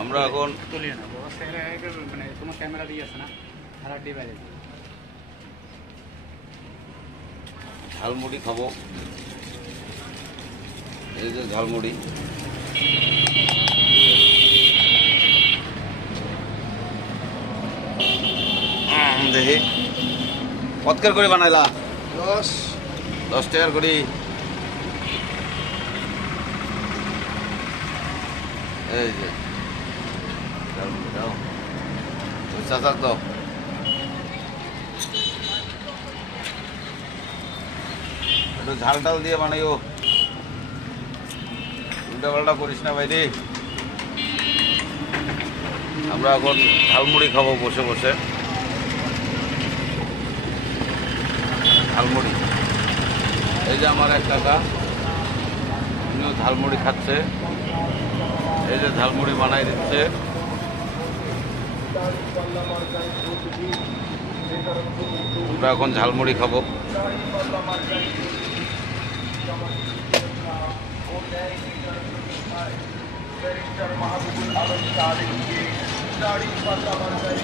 আমরা এখন তুলিয়ে না বড় মানে তোমার ক্যামেরা দিয়ে আছে না আর ডিভাইস ঝালমুড়ি খাবো। এই যে ঝালমুড়ি, দেখি কতকার করে বানাইলা? 10 টাকার করে। এই যে ঝালমুড়ি দাও, চাচাক দাও। একটু ঝাল টাল দিয়ে বানাইও, উল্টা পাল্টা করিস না বাইরে। আমরা এখন ঝালমুড়ি খাবো বসে বসে। ঝালমুড়ি, এই যে আমার এক কাকা, উনিও ঝালমুড়ি খাচ্ছে। এই যে ঝালমুড়ি বানাই দিচ্ছে। আমরা এখন ঝালমুড়ি খাবো। ব্যারিস্টার মাহবুবুল আলম তারিখকে দাড়ি পাল্লা মার্কায়